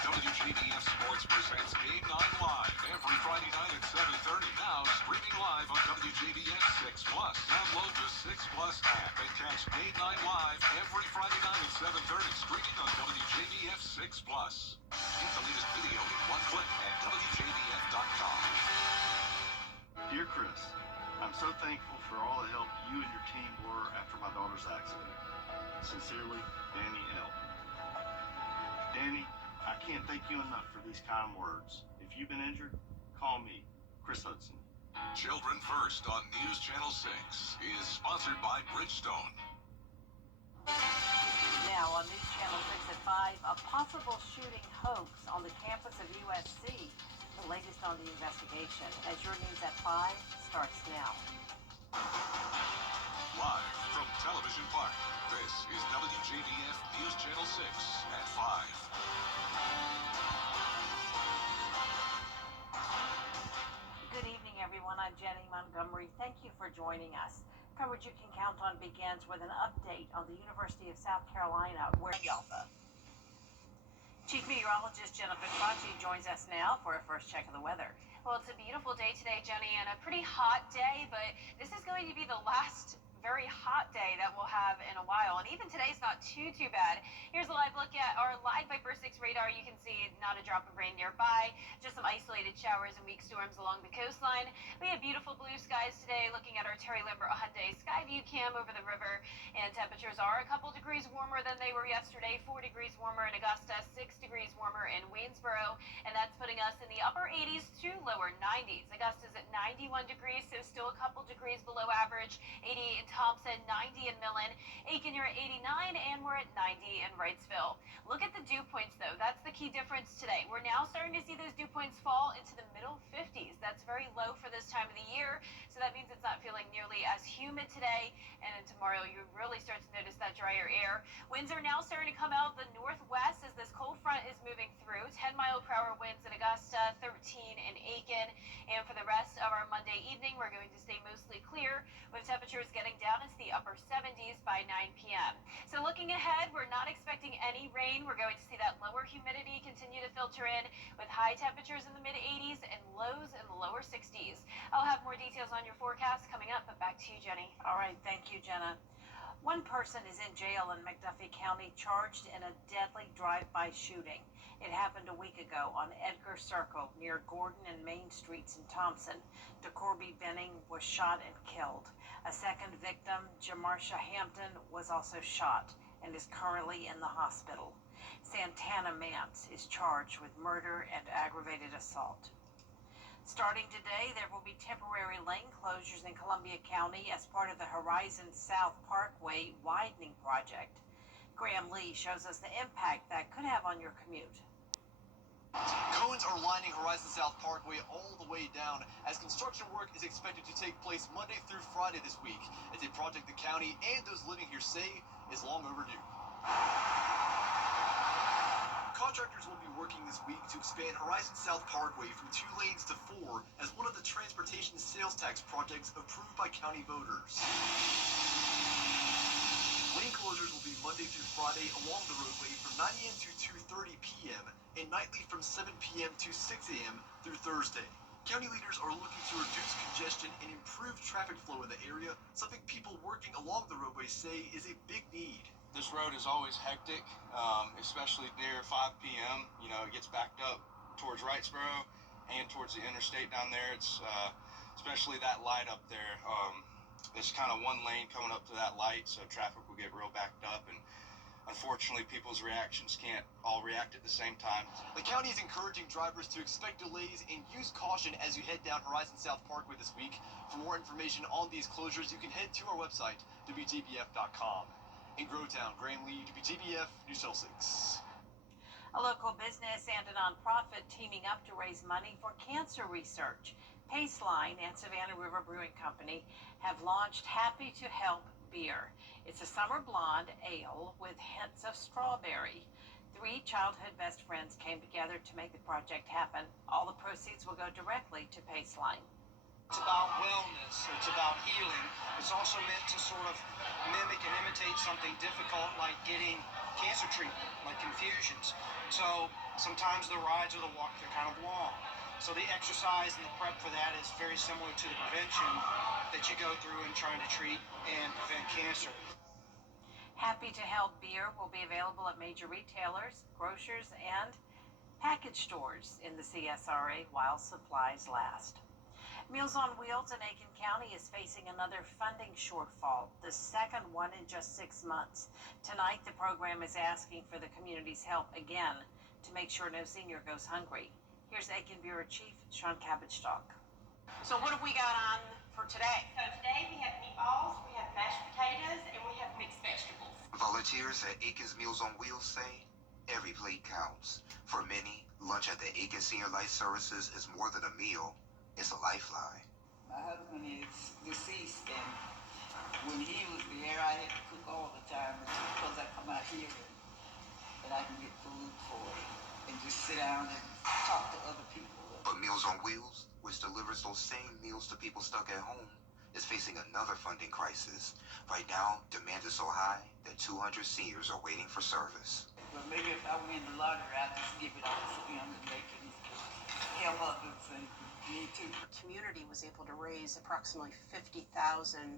WJBF Sports presents Game 9 Live every Friday night at 7:30. Now streaming live on WJBF 6 Plus. Download the 6 Plus app and catch Game 9 Live every Friday night at 7:30. Streaming on WJBF 6 Plus. Get the latest video in one click at WJBF.com. Dear Chris, I'm so thankful for all the help you and your team were after my daughter's accident. Sincerely, Danny L. Danny, I can't thank you enough for these kind words. If you've been injured, call me, Chris Hudson. Children First on News Channel 6 is sponsored by Bridgestone. Now on News Channel 6 at 5, a possible shooting hoax on the campus of USC. The latest on the investigation as your News at 5 starts now. Live from Television Park, this is WJBF News Channel 6 at 5. Good evening, everyone. I'm Jenny Montgomery. Thank you for joining us. Coverage you can count on begins with an update on the University of South Carolina, where Alpha. Chief Meteorologist Jennifer Crotchy joins us now for a first check of the weather. Well, it's a beautiful day today, Jenny, and a pretty hot day, but this is going to be the last very hot day that we'll have in a while, and even today's not too bad. Here's a live look at our live Viper 6 radar. You can see not a drop of rain nearby, just some isolated showers and weak storms along the coastline. We have beautiful blue skies today. Looking at our Terry Lambert Hyundai Sky View cam over the river, and temperatures are a couple degrees warmer than they were yesterday. 4 degrees warmer in Augusta, 6 degrees warmer in Waynesboro, and that's putting us in the upper 80s to lower 90s. Augusta's at 91 degrees, so still a couple degrees below average. 88 in Thompson, 90 in Millen. Aiken, you're at 89, and we're at 90 in Wrightsville. Look at the dew points, though. That's the key difference today. We're now starting to see those dew points fall into the middle 50s. That's very low for this time of the year, so that means it's not feeling nearly as humid today. And then tomorrow, you really start to notice that drier air. Winds are now starting to come out of the northwest as this cold front is moving through. 10-mile-per-hour winds in Augusta, 13 in Aiken. And for the rest of our Monday evening, we're going to stay mostly clear, with temperatures getting down into the upper 70s by 9 p.m. So looking ahead, we're not expecting any rain. We're going to see that lower humidity continue to filter in, with high temperatures in the mid-80s and lows in the lower 60s. I'll have more details on your forecast coming up, but back to you, Jenny. All right, thank you, Jenna. One person is in jail in McDuffie County charged in a deadly drive-by shooting. It happened a week ago on Edgar Circle near Gordon and Main Streets in Thompson. DeCorby Benning was shot and killed. A second victim, Jamarsha Hampton, was also shot and is currently in the hospital. Santana Mance is charged with murder and aggravated assault. Starting today, there will be temporary lane closures in Columbia County as part of the Horizon South Parkway widening project. Graham Lee shows us the impact that could have on your commute. Cones are lining Horizon South Parkway all the way down as construction work is expected to take place Monday through Friday this week. It's a project the county and those living here say is long overdue. Contractors will be working this week to expand Horizon South Parkway from 2 lanes to 4 as one of the transportation sales tax projects approved by county voters. Lane closures will be Monday through Friday along the roadway from 9 a.m. to 2:30 p.m. and nightly from 7 p.m. to 6 a.m. through Thursday. County leaders are looking to reduce congestion and improve traffic flow in the area, something people working along the roadway say is a big need. This road is always hectic, especially near 5 p.m. You know, it gets backed up towards Wrightsboro and towards the interstate down there. It's especially that light up there. It's kind of one lane coming up to that light, so traffic will get real backed up, and unfortunately people's reactions can't all react at the same time. The county is encouraging drivers to expect delays and use caution as you head down Horizon South Parkway this week. For more information on these closures, you can head to our website, WJBF.com. In Growtown, Graham Lee, WJBF, News Channel 6. A local business and a nonprofit teaming up to raise money for cancer research. Paceline and Savannah River Brewing Company have launched Happy to Help beer. It's a summer blonde ale with hints of strawberry. 3 childhood best friends came together to make the project happen. All the proceeds will go directly to Paceline. It's about wellness. It's about healing. It's also meant to sort of mimic and imitate something difficult like getting cancer treatment, like infusions. So sometimes the rides or the walk, they're kind of long. So the exercise and the prep for that is very similar to the prevention that you go through in trying to treat and prevent cancer. Happy to Help beer will be available at major retailers, grocers, and package stores in the CSRA while supplies last. Meals on Wheels in Aiken County is facing another funding shortfall, the second one in just 6 months. Tonight, the program is asking for the community's help again to make sure no senior goes hungry. Here's Aiken Bureau Chief Sean Cabbage-Stock. So what have we got on for today? So today we have meatballs, we have mashed potatoes, and we have mixed vegetables. Volunteers at Aiken's Meals on Wheels say every plate counts. For many, lunch at the Aiken Senior Life Services is more than a meal, it's a lifeline. My husband is deceased, and when he was there, I had to cook all the time because I come out here and I can get food for it and just sit down and talk to other people. But Meals on Wheels, which delivers those same meals to people stuck at home, is facing another funding crisis. Right now, demand is so high that 200 seniors are waiting for service. But maybe if I win the lottery, I'll just give it all to them and they can help others and me too. The community was able to raise approximately $50,000,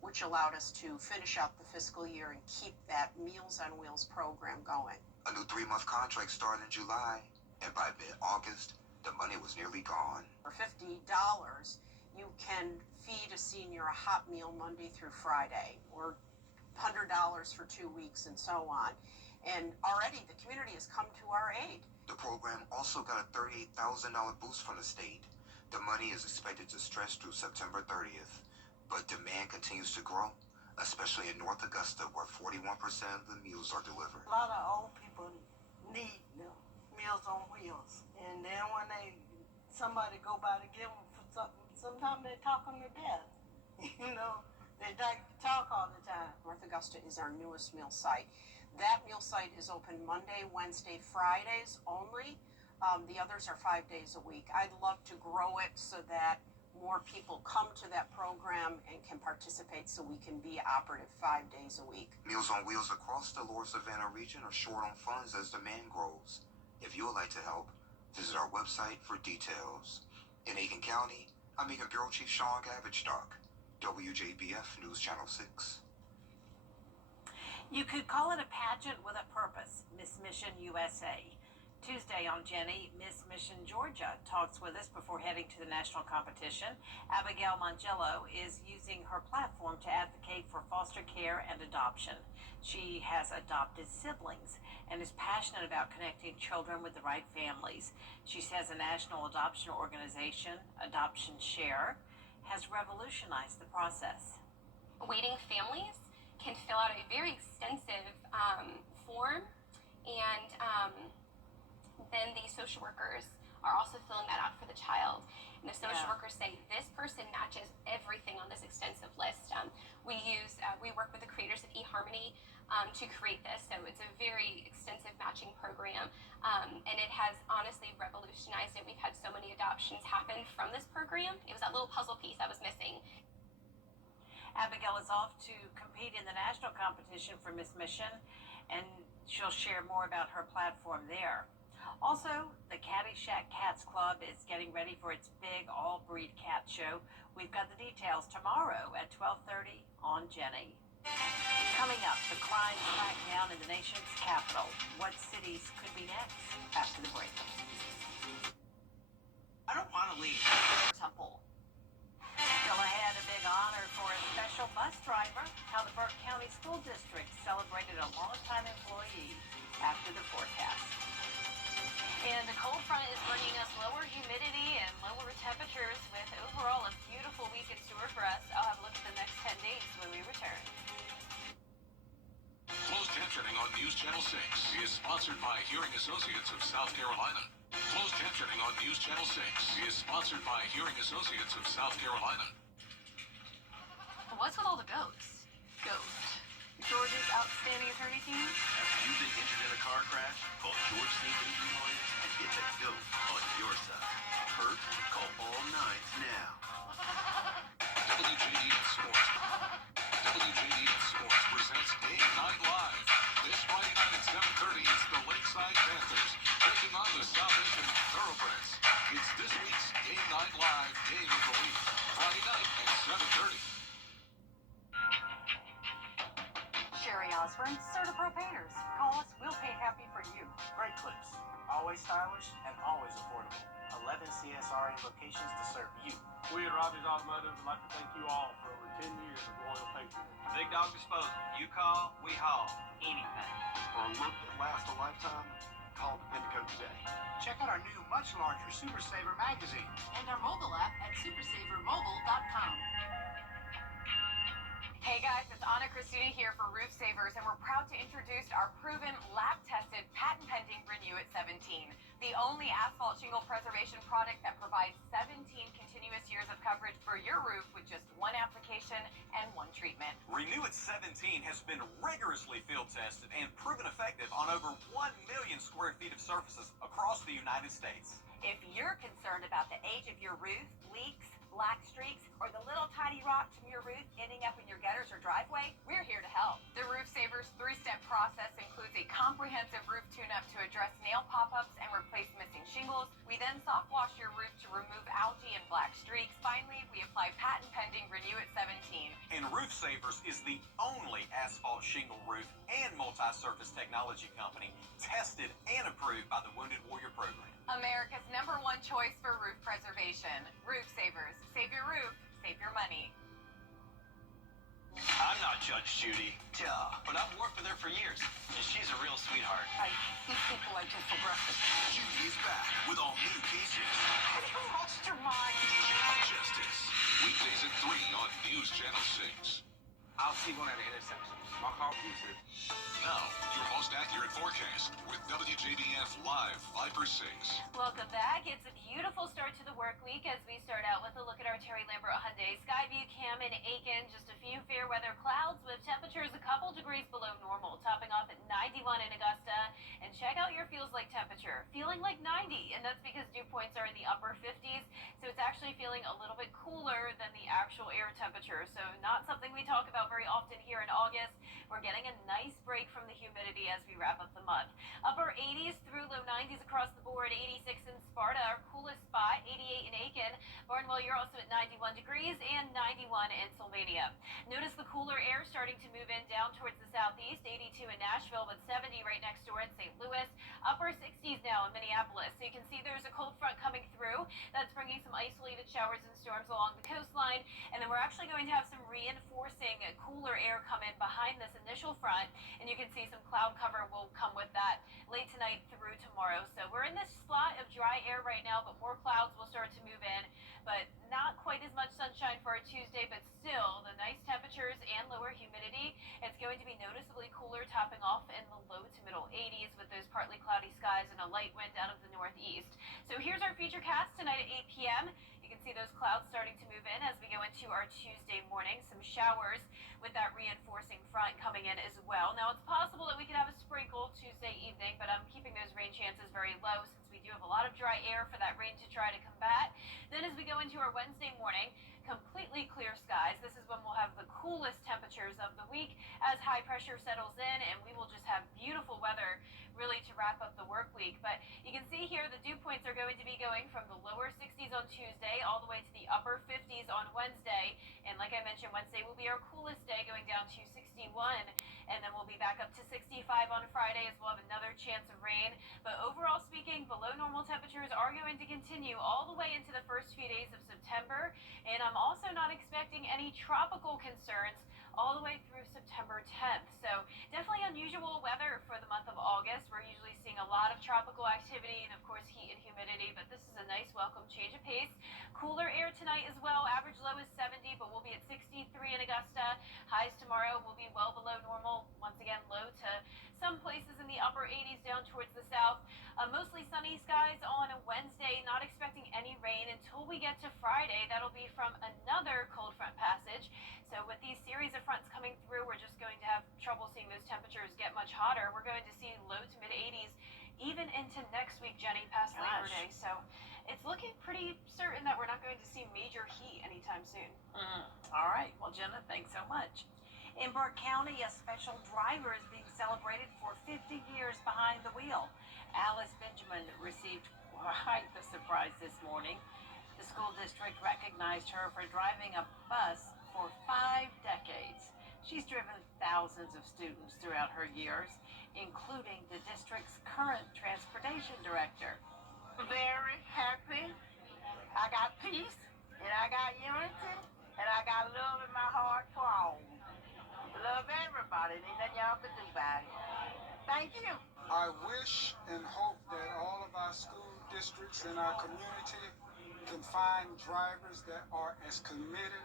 which allowed us to finish out the fiscal year and keep that Meals on Wheels program going. A new 3-month contract started in July, and by mid-August, the money was nearly gone. For $50, you can feed a senior a hot meal Monday through Friday, or $100 for 2 weeks, and so on. And already the community has come to our aid. The program also got a $38,000 boost from the state. The money is expected to stretch through September 30th, but demand continues to grow, especially in North Augusta, where 41% of the meals are delivered. A lot of old people need Meals on Wheels, and then when somebody go by to give them for something, sometimes they talk them to death. They like to talk all the time. North Augusta is our newest meal site. That meal site is open Monday, Wednesday, Fridays only. The others are 5 days a week. I'd love to grow it so that more people come to that program and can participate so we can be operative 5 days a week. Meals on Wheels across the Lower Savannah region are short on funds as demand grows. If you would like to help, visit our website for details. In Aiken County, I'm Aiken Bureau Chief Sean Cabbage-Stock, WJBF News Channel 6. You could call it a pageant with a purpose, Miss Mission USA. Tuesday on Jenny, Miss Mission Georgia talks with us before heading to the national competition. Abigail Mangello is using her platform to advocate for foster care and adoption. She has adopted siblings and is passionate about connecting children with the right families. She says a national adoption organization, Adoption Share, has revolutionized the process. Waiting families can fill out a very extensive form, and then the social workers are also filling that out for the child. And the social workers say this person matches everything on this extensive list. We work with the creators of eHarmony to create this, so it's a very extensive matching program, and it has honestly revolutionized it. We've had so many adoptions happen from this program. It was that little puzzle piece that was missing. Abigail is off to compete in the national competition for Miss Mission, and she'll share more about her platform there. Also, the Caddyshack Cats Club is getting ready for its big all-breed cat show. We've got the details tomorrow at 12:30 on Jenny. Coming up, the crime crackdown in the nation's capital. What cities could be next after the break? I don't want to leave. Temple. Still ahead, a big honor for a special bus driver. How the Burke County School District celebrated a longtime employee after the forecast. And the cold front is bringing us lower humidity and lower temperatures with overall a beautiful week in store for us. I'll have a look at the next 10 days when we return. Closed captioning on News Channel 6 is sponsored by Hearing Associates of South Carolina. Closed captioning on News Channel 6 is sponsored by Hearing Associates of South Carolina. What's with all the ghosts? Ghost. George's outstanding attorney team? Have you been injured in a car crash? Call George Steve Injury Lawyers and get the ghost on your side. Hurt? Call all nines now. WJBF Sports. WJBF Sports presents Game Night Live. always stylish and always affordable. 11 CSRA locations to serve you. We at Rogers Automotive would like to thank you all for over 10 years of loyal patronage. Big Dog Disposal. You call, we haul. Anything. For a look that lasts a lifetime, call Dependico today. Check out our new, much larger Super Saver magazine. And our mobile app at supersavermobile.com. Hey guys, it's Anna Christina here for Roof Savers, and we're proud to introduce our proven, lab-tested, patent-pending Renew at 17, the only asphalt shingle preservation product that provides 17 continuous years of coverage for your roof with just one application and one treatment. Renew at 17 has been rigorously field tested and proven effective on over 1 million square feet of surfaces across the United States. If you're concerned about the age of your roof, leaks, black streaks, or the little tiny rocks from your roof ending up in your gutters or driveway, we're here to help. The Roof Savers 3-step process includes a comprehensive roof tune-up to address nail pop-ups and replace missing shingles. We then soft wash your roof to remove algae and black streaks. Finally, we apply patent-pending Renew at 17. And Roof Savers is the only asphalt shingle roof and multi-surface technology company tested and approved by the Wounded Warrior Program. America's #1 choice for roof preservation. Roof Savers. Save your roof, save your money. I'm not Judge Judy, but I've worked with her for years, and she's a real sweetheart. I eat people I took for breakfast. Judy is back with all new cases. Have you lost your mind? Justice. Weekdays at 3 on News Channel 6. I'll see one at the intersection. My car keeps it. Now, your most accurate forecast with WJBF Live 5 for 6. Welcome back. It's a beautiful start to the work week as we start out with a look at our Terry Lambert Hyundai Skyview Cam in Aiken. Just a few fair weather clouds with temperatures a couple degrees below normal, topping off at 91 in Augusta. And check out your feels like temperature, feeling like 90, and that's because dew points are in the upper 50s, so it's actually feeling a little bit cooler than the actual air temperature. So not something we talk about very often here in August. We're getting a nice break from the humidity as we wrap up the month. Upper 80s through low 90s across the board. 86 in Sparta, our coolest spot. 88 in Aiken. Barnwell, you're also at 91 degrees, and 91 in Sylvania. Notice the cooler air starting to move in down towards the southeast. 82 in Nashville, but 70 right next door in St. Louis. Upper 60s now in Minneapolis. So you can see there's a cold front coming through. That's bringing some isolated showers and storms along the coastline. And then we're actually going to have some reinforcing cooler air come in behind this initial front, and you can see some cloud cover will come with that late tonight through tomorrow. So we're in this slot of dry air right now, but more clouds will start to move in, but not quite as much sunshine for a Tuesday, but still the nice temperatures and lower humidity. It's going to be noticeably cooler, topping off in the low to middle 80s with those partly cloudy skies and a light wind out of the northeast. So here's our futurecast tonight at 8 p.m. You can see those clouds starting to move in as we go into our Tuesday morning. Some showers with that reinforcing front coming in as well. Now, it's possible that we could have a sprinkle Tuesday evening, but I'm keeping those rain chances very low since we do have a lot of dry air for that rain to try to combat. Then as we go into our Wednesday morning, completely clear skies. This is when we'll have the coolest temperatures of the week as high pressure settles in, and we will just have beautiful weather really to wrap up the work week. But you can see here the dew points are going to be going from the lower 60s on Tuesday all the way to the upper 50s on Wednesday. And like I mentioned, Wednesday will be our coolest day, going down to 61. And then we'll be back up to 65 on Friday as we'll have another chance of rain. But overall speaking, below normal temperatures are going to continue all the way into the first few days of September. And I'm also not expecting any tropical concerns all the way through September 10th. So definitely unusual weather for the month of August. We're usually seeing a lot of tropical activity and of course heat and humidity, but this is a nice welcome change of pace. Cooler air tonight as well. Average low is 70, but we'll be at 63 in Augusta. Highs tomorrow will be well below normal. Once again, low to some places in the upper 80s down towards the south. Mostly sunny skies on a Wednesday. Not expecting any rain until we get to Friday. That'll be from another cold front passage. So with these series of fronts coming through, we're just going to have trouble seeing those temperatures get much hotter. We're going to see low to mid 80s even into next week, Jenny, past Labor Day. So it's looking pretty certain that we're not going to see major heat anytime soon. All right. Well, Jenna, thanks so much. In Burke County, a special driver is being celebrated for 50 years behind the wheel. Alice Benjamin received quite the surprise this morning. The school district recognized her for driving a bus for 5 decades. She's driven thousands of students throughout her years, including the district's current transportation Education Director. Very happy. I got peace, and I got unity, and I got love in my heart for all. Love everybody, and ain't nothing y'all can do about it. Thank you. I wish and hope that all of our school districts in our community can find drivers that are as committed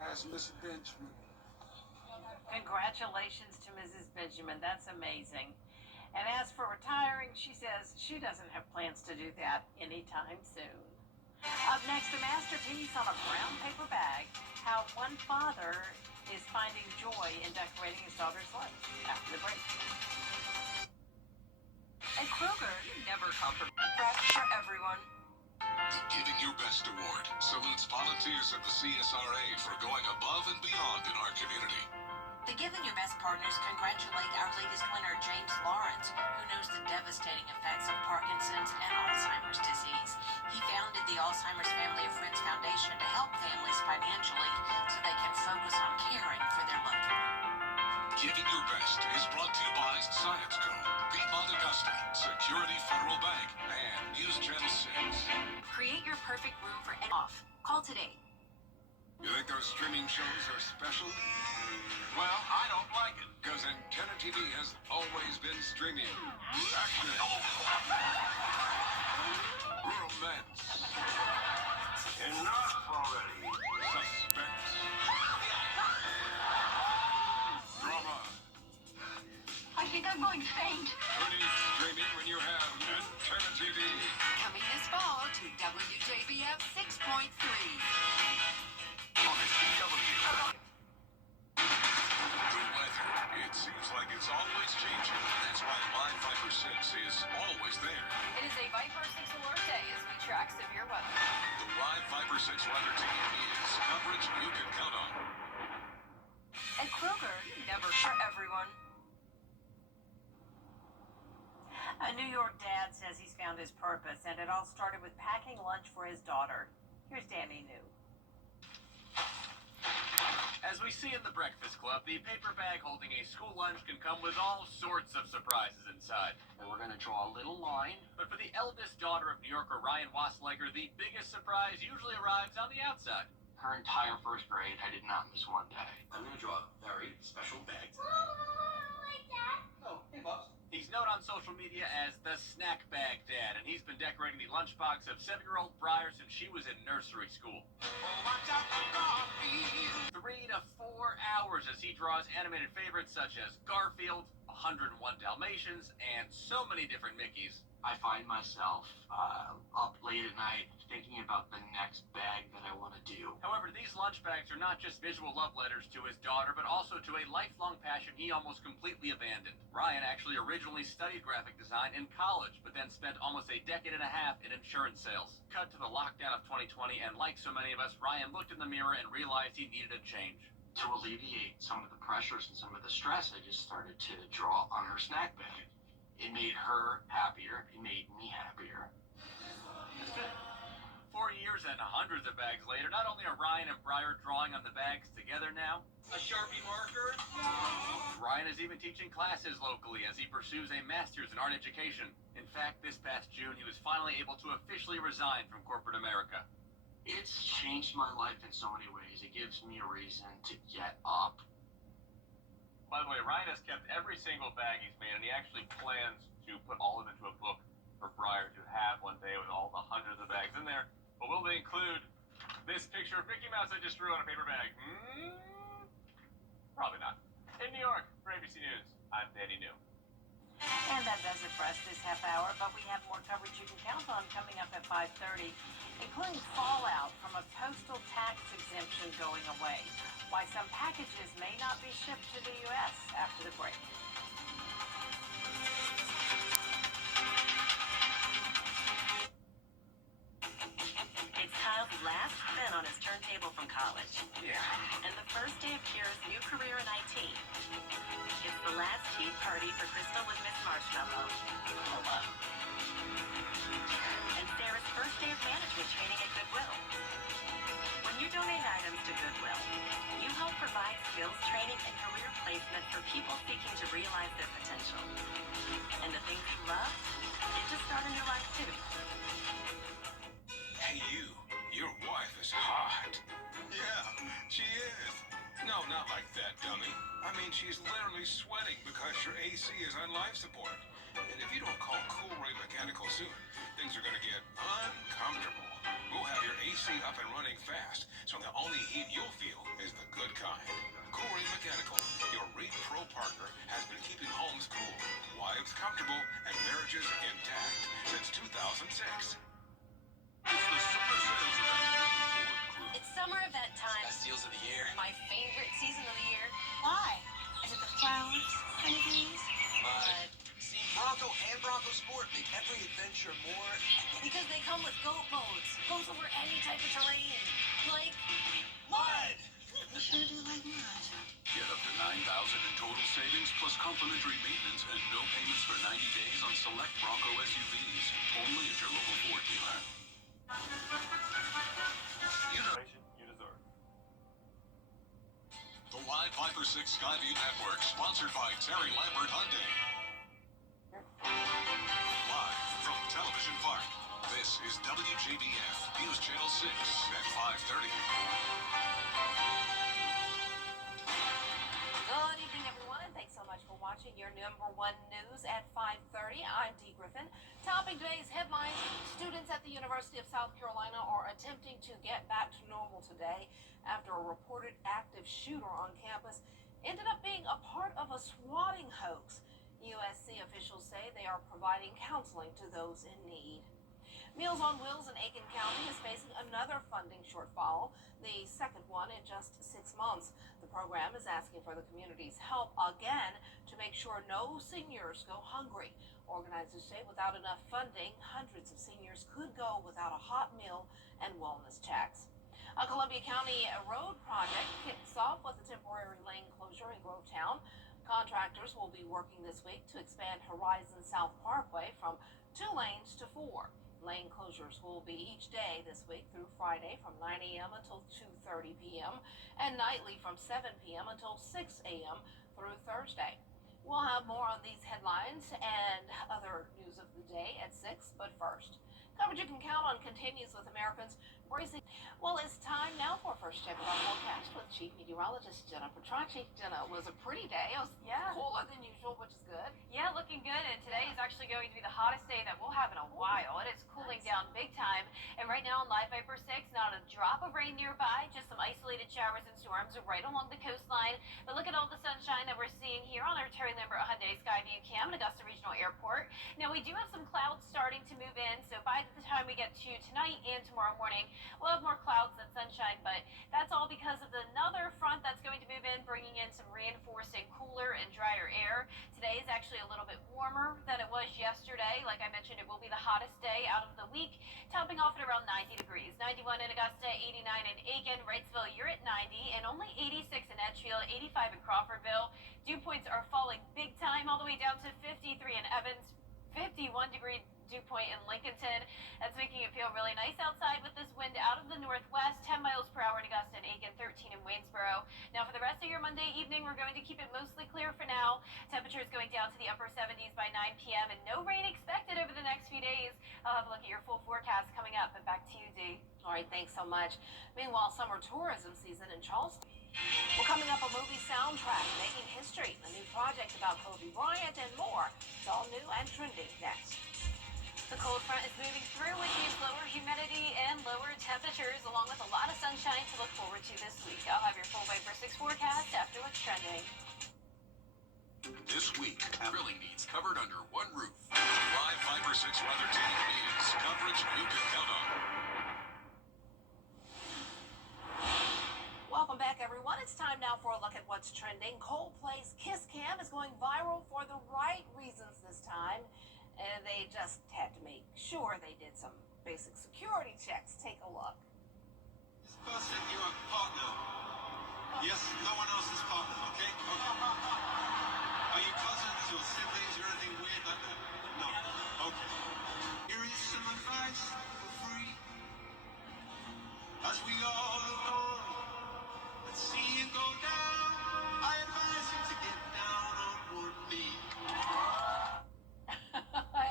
as Ms. Benjamin. Congratulations to Mrs. Benjamin. That's amazing. And as for retiring, she says she doesn't have plans to do that anytime soon. Up next, a masterpiece on a brown paper bag. How one father is finding joy in decorating his daughter's lunch. After the break. At Kroger, you never compromise. Fresh for everyone. The Giving Your Best Award salutes volunteers at the CSRA for going above and beyond in our community. The Giving Your Best partners congratulate our latest winner, James Lawrence, who knows the devastating effects of Parkinson's and Alzheimer's disease. He founded the Alzheimer's Family of Friends Foundation to help families financially so they can focus on caring for their loved one. Giving Your Best is brought to you by Science Co., Piedmont Augusta, Security Federal Bank, and News Channel 6. Create your perfect room for off. Call today. You think those streaming shows are special? Well, I don't like it, because Antenna TV has always been streaming. Action, romance, enough already, suspense, drama. I think I'm going to faint. Who needs streaming when you have Antenna TV? Coming this fall to WJBF 6.3. On the CW. The weather, it seems like it's always changing. That's why Live Viper 6 is always there. It is a Viper 6 alert day as we track severe weather. The Live Viper 6 weather team is coverage you can count on. At Kroger, you never for everyone. A New York dad says he's found his purpose, and it all started with packing lunch for his daughter. Here's Danny New. As we see in the Breakfast Club, the paper bag holding a school lunch can come with all sorts of surprises inside. And we're going to draw a little line. But for the eldest daughter of New Yorker Ryan Wassleger, the biggest surprise usually arrives on the outside. Her entire first grade, I did not miss one day. I'm going to draw a very special bag. Oh, hey, boss. He's known on social media as the Snack Bag Dad, and he's been decorating the lunchbox of 7-year-old Briar since she was in nursery school. 3 to 4 hours as he draws animated favorites such as Garfield, 101 Dalmatians, and so many different Mickeys. I find myself up late at night thinking about the next bag that I want to do. However, these lunch bags are not just visual love letters to his daughter, but also to a lifelong passion he almost completely abandoned. Ryan actually originally studied graphic design in college, but then spent almost a decade and a half in insurance sales. Cut to the lockdown of 2020, and like so many of us, Ryan looked in the mirror and realized he needed a change. To alleviate some of the pressures and some of the stress, I just started to draw on her snack bag. It made her happier. It made me happier. That's good. 4 years and hundreds of bags later, not only are Ryan and Briar drawing on the bags together now, A Sharpie marker? Ryan is even teaching classes locally as he pursues a master's in art education. In fact, this past June, he was finally able to officially resign from corporate America. It's changed my life in so many ways. It gives me a reason to get up. By the way, Ryan has kept every single bag he's made, and he actually plans to put all of it into a book for Briar to have one day with all the hundreds of bags in there. But will they include this picture of Mickey Mouse I just drew on a paper bag? Probably not. In New York, for ABC News, I'm Danny New. And that does it for us this half hour, but we have more coverage you can count on coming up at 5:30, including fallout from a postal tax exemption going away, why some packages may not be shipped to the U.S. after the break. It's Kyle's last spin on his turntable from college. Yeah. And the first day of Kira's new career in IT. It's the last tea party for Crystal with Miss Marshmallow. Hello. And Sarah's first day of management training at Goodwill. When you donate items to Goodwill, you help provide skills training and career placement for people seeking to realize their potential. And the things you love, it just started Mechanical soon. Things are going to get uncomfortable. We'll have your AC up and running fast, so the only heat you'll feel is the good kind. Cool Rain Mechanical, your Rain Pro partner, has been keeping homes cool, wives comfortable, and marriages intact since 2006. It's the summer sales event with the Ford Crew. It's summer event time. Best deals of the year. My favorite season of the year. Why? Is it the flowers, honeybees? Mud. See, Bronco and Bronco Sport make every adventure more. Because they come with goat modes. Goes over any type of terrain. Like Mud! They sure do like mud. Get up to $9,000 in total savings plus complimentary maintenance and no payments for 90 days on select Bronco SUVs. Only at your local Ford dealer. You know You deserve. the Live 5 or 6 Skyview Network, sponsored by Terry Lambert Hyundai. Live from Television Park, this is WJBF News Channel 6 at 5:30. Good evening, everyone, and thanks so much for watching your #1 news at 5:30. I'm Dee Griffin. Topping today's headlines, students at the University of South Carolina are attempting to get back to normal today after a reported active shooter on campus ended up being a part of a swatting hoax. USC officials say they are providing counseling to those in need. Meals on Wheels in Aiken County is facing another funding shortfall, the second one in just 6 months. The program is asking for the community's help again to make sure no seniors go hungry. Organizers say without enough funding, hundreds of seniors could go without a hot meal and wellness checks. A Columbia County road project kicks off with a temporary lane closure in Grovetown. Contractors will be working this week to expand Horizon South Parkway from 2 lanes to 4. Lane closures will be each day this week through Friday from 9 a.m. until 2:30 p.m. and nightly from 7 p.m. until 6 a.m. through Thursday. We'll have more on these headlines and other news of the day at 6, but first, coverage you can count on continues with Americans bracing. Well, it's time now for a first check of our forecast with Chief Meteorologist Jenna Petracci. Jenna, it was a pretty day. It was cooler than usual, which is good. Yeah, looking good. And today is actually going to be the hottest day that we'll have in a while. It is cooling down big time. And right now on Live Viper 6, not a drop of rain nearby, just some isolated showers and storms right along the coastline. But look at all the sunshine that we're seeing here on our Terry Lambert Hyundai Skyview Cam at Augusta Regional Airport. Now, we do have some clouds starting to move in, so by the time we get to tonight and tomorrow morning, we'll have more clouds than sunshine, but that's all because of another front that's going to move in, bringing in some reinforcing cooler and drier air. Today is actually a little bit warmer than it was yesterday. Like I mentioned, it will be the hottest day out of the week, topping off at around 90 degrees. 91 in Augusta, 89 in Aiken, Wrightsville, you're at 90, and only 86 in Edgefield, 85 in Crawfordville. Dew points are falling big time, all the way down to 53 in Evans, 51-degree dew point in Lincolnton. That's making it feel really nice outside with this wind out of the northwest, 10 miles per hour in Augusta and Aiken, 13 in Waynesboro. Now for the rest of your Monday evening, we're going to keep it mostly clear for now. Temperatures going down to the upper 70s by 9 p.m. and no rain expected over the next few days. I'll have a look at your full forecast coming up, and back to you, Dee. All right, thanks so much. Meanwhile, summer tourism season in Charleston. Well, coming up, a movie soundtrack making history, a new project about Kobe Bryant, and more. It's all new and trending next. The cold front is moving through, which means lower humidity and lower temperatures, along with a lot of sunshine to look forward to this week. I'll have your full Viper 6 forecast after what's trending. This week, drilling needs covered under one roof. Live Viper 6 weather team is coverage you can count on. Welcome back, everyone. It's time now for a look at what's trending. Coldplay's Kiss Cam is going viral for the right reasons this time. And they just had to make sure they did some basic security checks. Take a look. This person, you're a partner. Yes, no one else's partner, okay? Okay. Are you cousins or siblings or anything weird like that? No. Okay. Here is some advice for free. As we all look on and see it go down, I advise you to get down on one knee.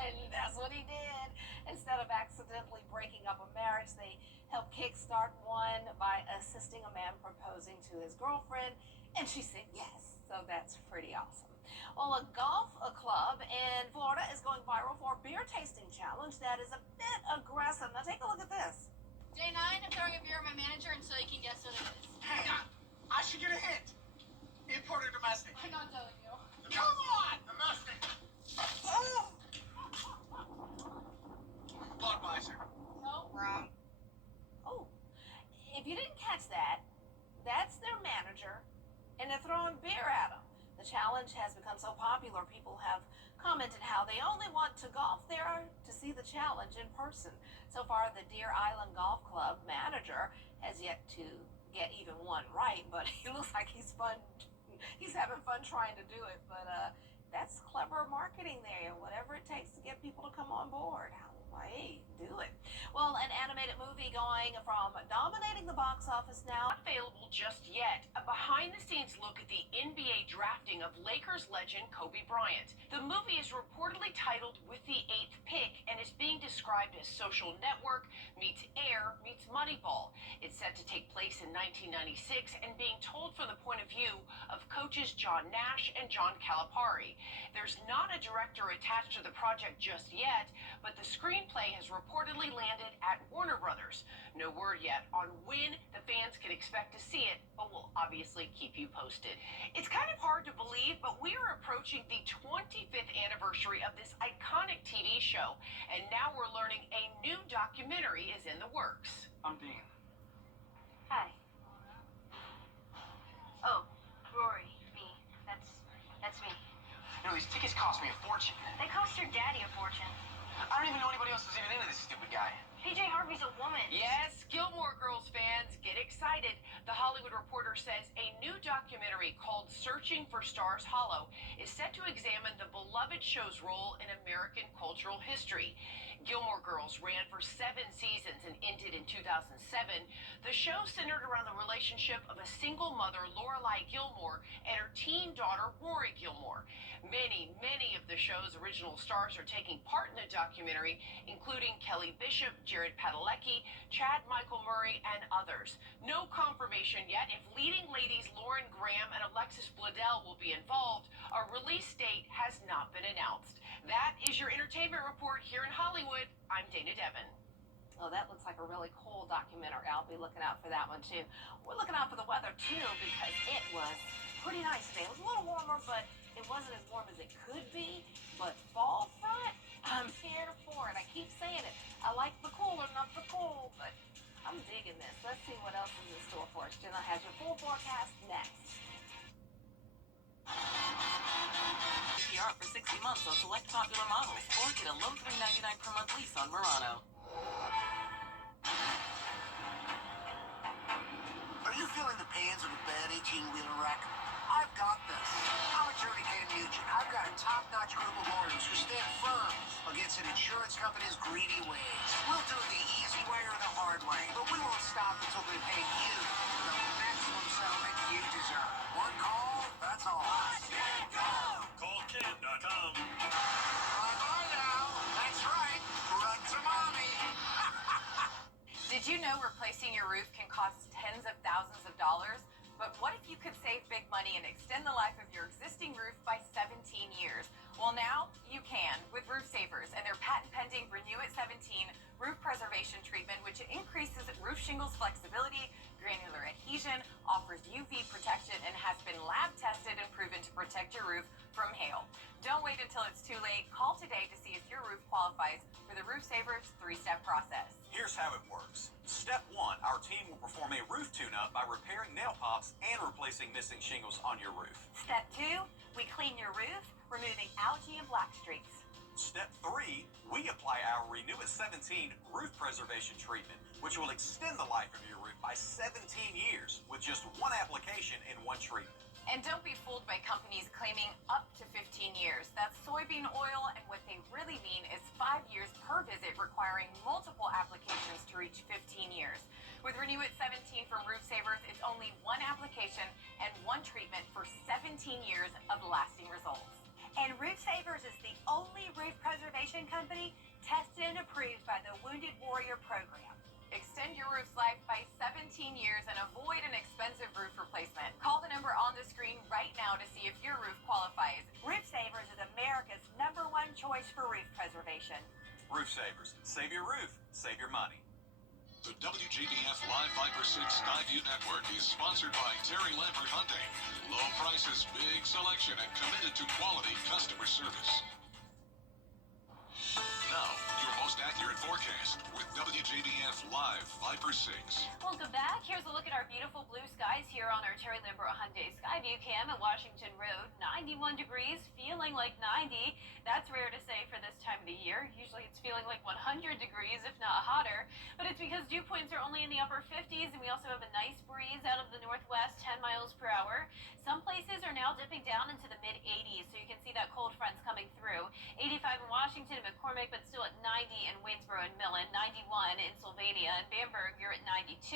And that's what he did. Instead of accidentally breaking up a marriage, they helped kickstart one by assisting a man proposing to his girlfriend, and she said yes. So that's pretty awesome. Well, a golf club in Florida is going viral for beer tasting challenge that is a bit aggressive. Now take a look at this. Day 9, I'm throwing a beer at my manager until you can guess what it is. Hang on. I should get a hint. Import or domestic? I'm not telling you. Come on! Domestic. Oh! Budweiser. Nope. Wrong. Oh, if you didn't catch that, that's their manager, and they're throwing beer at them. The challenge has become so popular, people have commented how they only want to golf there to see the challenge in person. So far, the Deer Island Golf Club manager has yet to get even one right, but he looks like he's having fun trying to do it. But that's clever marketing there. Whatever it takes to get people to come on board. Hey, do it. Well, an animated movie going from dominating the box office now. Not available just yet. A behind-the-scenes look at the NBA drafting of Lakers legend Kobe Bryant. The movie is reportedly titled With the Eighth Pick and is being described as Social Network meets Air meets Moneyball. It's set to take place in 1996 and being told from the point of view of coaches John Nash and John Calipari. There's not a director attached to the project just yet, but the screenplay has reportedly landed at Warner Brothers. No word yet on when the fans can expect to see it, but we'll obviously keep you posted. It's kind of hard to believe, but we are approaching the 25th anniversary of this iconic TV show, and now we're learning a new documentary is in the works. I'm Dean. Hi. Oh, Rory, me. That's me. You know, these tickets cost me a fortune. They cost your daddy a fortune. I don't even know anybody else who's even into this stupid guy. PJ Harvey's a woman. Yes, Gilmore Girls fans, get excited. The Hollywood Reporter says a new documentary called Searching for Stars Hollow is set to examine the beloved show's role in American cultural history. Gilmore Girls ran for 7 seasons and ended in 2007. The show centered around the relationship of a single mother, Lorelai Gilmore, and her teen daughter, Rory Gilmore. Many of the show's original stars are taking part in the documentary, including Kelly Bishop, Jared Padalecki, Chad Michael Murray, and others. No confirmation yet if leading ladies Lauren Graham and Alexis Bledel will be involved. A release date has not been announced. That is your entertainment report here in Hollywood. I'm Dana Devin. Oh, that looks like a really cool documentary. I'll be looking out for that one, too. We're looking out for the weather, too, because it was pretty nice today. It was a little warmer, but it wasn't as warm as it could be. But fall front, I'm here for it. I keep saying it. I like the cooler, not the cold, but I'm digging this. Let's see what else is in store for us. Jenna has your full forecast next. APR for 60 months on select popular models, or get a low $399 per month lease on Murano. Are you feeling the pains of a bad 18-wheeler wreck? I've got this. I'm Attorney Ken Nugent. I've got a top-notch group of lawyers who stand firm against an insurance company's greedy ways. We'll do the easy way or the hard way, but we won't stop until they pay you the maximum settlement you deserve. One call, that's all. Watch it go! CallKen.com. Bye-bye now. That's right. Run to mommy. Did you know replacing your roof can cost tens of thousands of dollars? But what if you could save big money and extend the life of your existing roof by 17 years? Well, now you can with Roof Savers and their patent-pending Renew It 17 roof preservation treatment, which increases roof shingles flexibility, granular adhesion, offers UV protection, and has been lab tested and proven to protect your roof from hail. Don't wait until it's too late. Call today to see if your roof qualifies for the Roof Savers 3-step process. Here's how it works. Step 1, our team will perform a roof tune-up by repairing nail pops and replacing missing shingles on your roof. Step 2, we clean your roof, removing algae and black streaks. Step 3, we apply our Renew It 17 roof preservation treatment, which will extend the life of your roof by 17 years with just one application and one treatment. And don't be fooled by companies claiming up to 15 years. That's soybean oil, and what they really mean is 5 years per visit, requiring multiple applications to reach 15 years. With Renew It 17 from Roof Savers, it's only one application and one treatment for 17 years of lasting results. And Roof Savers is the only roof preservation company tested and approved by the Wounded Warrior Program. Extend your roof's life by 17 years and avoid an expensive roof replacement. Call the number on the screen right now to see if your roof qualifies. Roof Savers is America's #1 choice for roof preservation. Roof Savers. Save your roof. Save your money. The WJBF Live Viper 6 Skyview Network is sponsored by Terry Lambert Hyundai. Low prices, big selection, and committed to quality customer service. Now, your most accurate forecast with WJBF Live Viper 6. Welcome back. Here's a look at our beautiful blue skies here on our Terry Lambert Hyundai Skyview Cam at Washington Road. 91 degrees, feeling like 90. That's rare to say for this time of the year. Usually it's feeling like 100 degrees, if not hotter. But it's because dew points are only in the upper 50s, and we also have a nice breeze out of the northwest, 10 miles per hour. Some places are now dipping down into the mid-80s, so you can see that cold front's coming through. 85 in Washington and McCormick, but still at 90 in Waynesboro and Millen, 91 in Sylvania and Bamberg, you're at 92.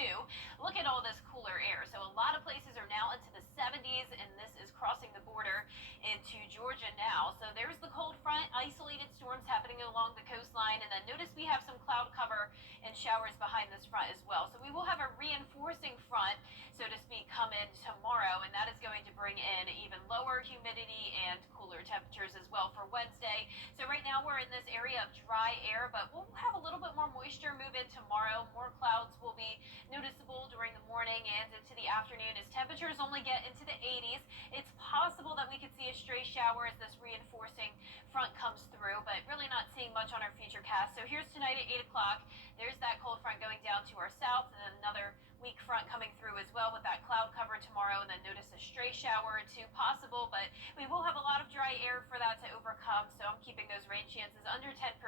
Look at all this cooler air. So a lot of places are now into the 70s, and this is crossing the border into Georgia now. So there's the cold front, isolated storms happening along the coastline, and then notice we have some cloud cover and showers behind this front as well. So we will have a reinforcing front, so to speak, come in tomorrow, and that is going to bring in even lower humidity and cooler temperatures as well for Wednesday. So right now we're in this area of dry air, but we'll have a little bit more moisture move in tomorrow. More clouds will be noticeable during the morning and into the afternoon as temperatures only get into the 80s. It's possible that we could see a stray shower as this reinforcing front comes through, but really not seeing much on our future cast. So here's tonight at 8 o'clock. There's that cold front going down to our south, and then another weak front coming through as well with that cloud cover tomorrow, and then notice a stray shower or two possible, but we will have a lot of dry air for that to overcome, so I'm keeping those rain chances under 10%.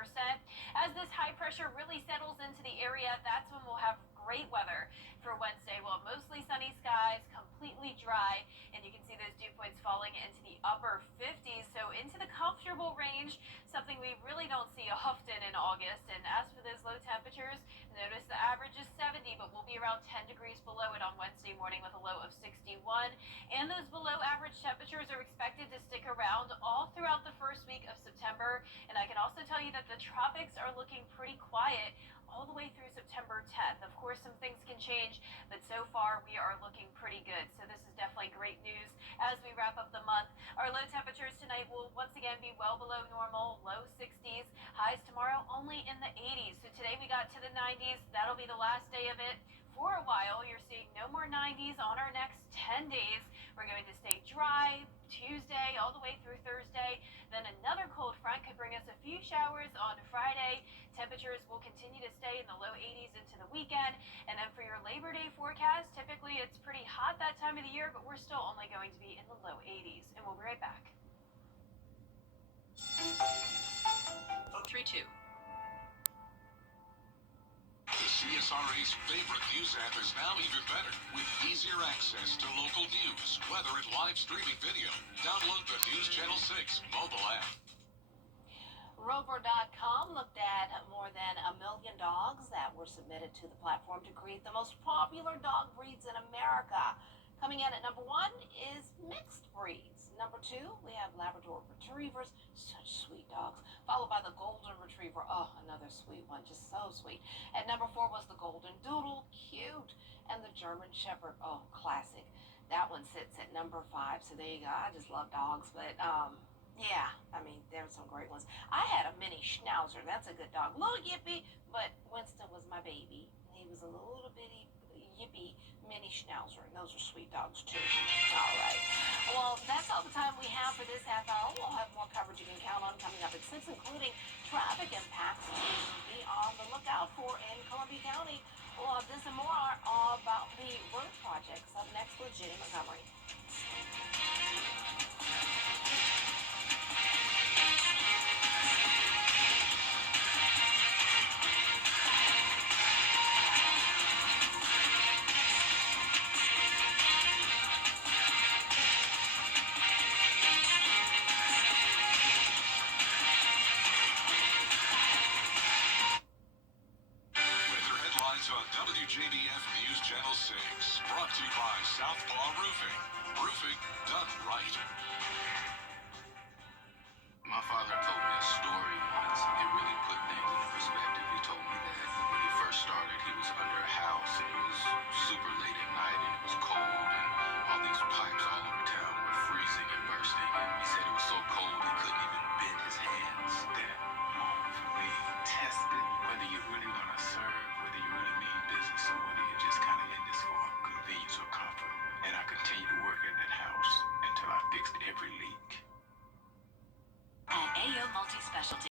As this high pressure really settles into the area, that's when we'll have great weather for Wednesday. We'll have mostly sunny skies, completely dry, and you can see those dew points falling into the upper 50s, so into the comfortable range, something we really don't see often in August. And as for those low temperatures, notice the average is 70, but we'll be around 10 degrees below it on Wednesday morning with a low of 61, and those below average temperatures are expected to stick around all throughout the first week of September. And I can also tell you that the tropics are looking pretty quiet all the way through September 10th. Of course, some things can change, but so far we are looking pretty good. So this is definitely great news as we wrap up the month. Our low temperatures tonight will once again be well below normal, low 60s. Highs tomorrow only in the 80s. So today we got to the 90s. That'll be the last day of it. For a while, you're seeing no more 90s on our next 10 days. We're going to stay dry Tuesday all the way through Thursday. Then another cold front could bring us a few showers on Friday. Temperatures will continue to stay in the low 80s into the weekend. And then for your Labor Day forecast, typically it's pretty hot that time of the year, but we're still only going to be in the low 80s. And we'll be right back. 3-2. The CSRA's favorite news app is now even better with easier access to local news, weather, and live streaming video. Download the News Channel 6 mobile app. Rover.com looked at more than 1 million dogs that were submitted to the platform to create the most popular dog breeds in America. Coming in at number 1 is mixed breeds. Number 2, we have Labrador Retrievers, such sweet dogs, followed by the Golden Retriever. Oh, another sweet one, just so sweet. At number 4 was the Golden Doodle, cute, and the German Shepherd, oh, classic. That one sits at number 5, so there you go. I just love dogs, but yeah, I mean, there's some great ones. I had a mini Schnauzer. That's a good dog. Little yippy, but Winston was my baby. He was a little bitty yippy mini Schnauzer, and those are sweet dogs too. All right. Well, that's all the time we have for this half hour. We'll have more coverage you can count on coming up at 6, including traffic impacts to be on the lookout for in Columbia County. We'll have this and more about the road projects up next with Jenny Montgomery. On WJBF News Channel 6, brought to you by Southpaw Roofing. Roofing done right.